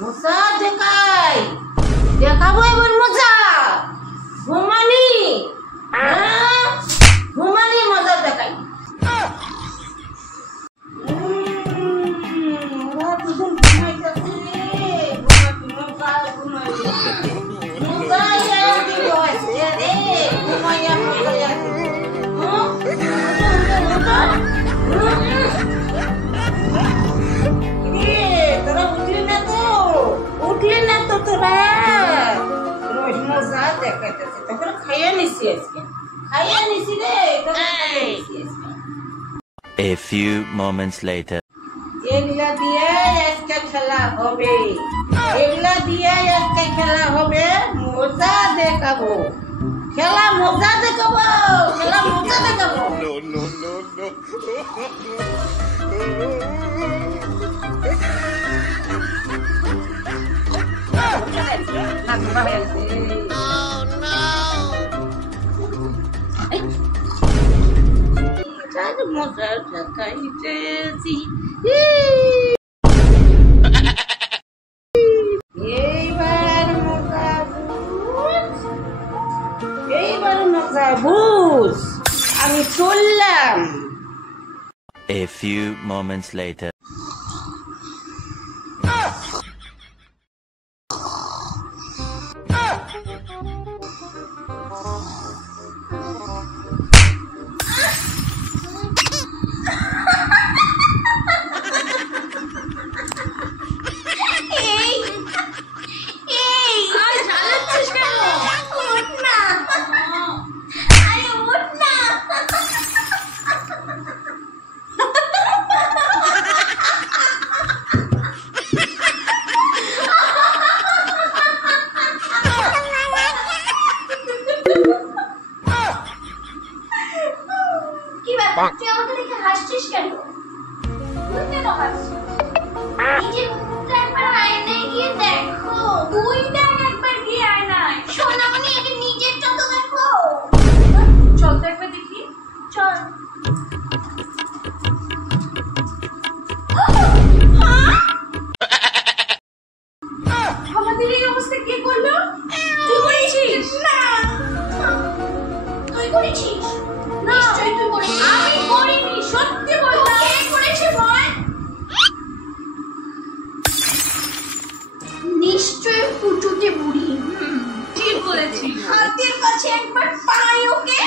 মজা দেখাই, দেখাবো এবার মজা। ঘুমানি ঘুমানি মজা দেখাই। A few moments later. এগুলা দিয়ে আজকে খেলা হবে, এগুলা দিয়ে আজকে খেলা হবে, মজা দেখাবো, খেলা মজা দেখাবো, খেলা মজা দেখাবো। মজা দেখাইতেছি, এইবার মজা বুঝ, এইবার মজা বুঝ, আমি চললাম। A few moments later. তুই আমাকে দেখে হাসছিস কেন? তুই কেন হাসছিস? নিজের মুখটা একবার আয়নায় গিয়ে দেখো। তুই দেখ একবার গিয়ে আয়নায়। সোনামণি আগে নিজেরটা তো দেখো। চল তো একবার দেখি, চল। আমাদের এই অবস্থা কে করলো? তুই করেছিস? না, তুই করেছিস? নিশ্চয়ই তুই করেছিস। আমি করিনি, সত্যি বললাম। কে করেছে বল? নিশ্চয়ই ফুটুতে বুড়ি। ঠিক বলেছিস। হাতের কাছে একবার পাই ওকে।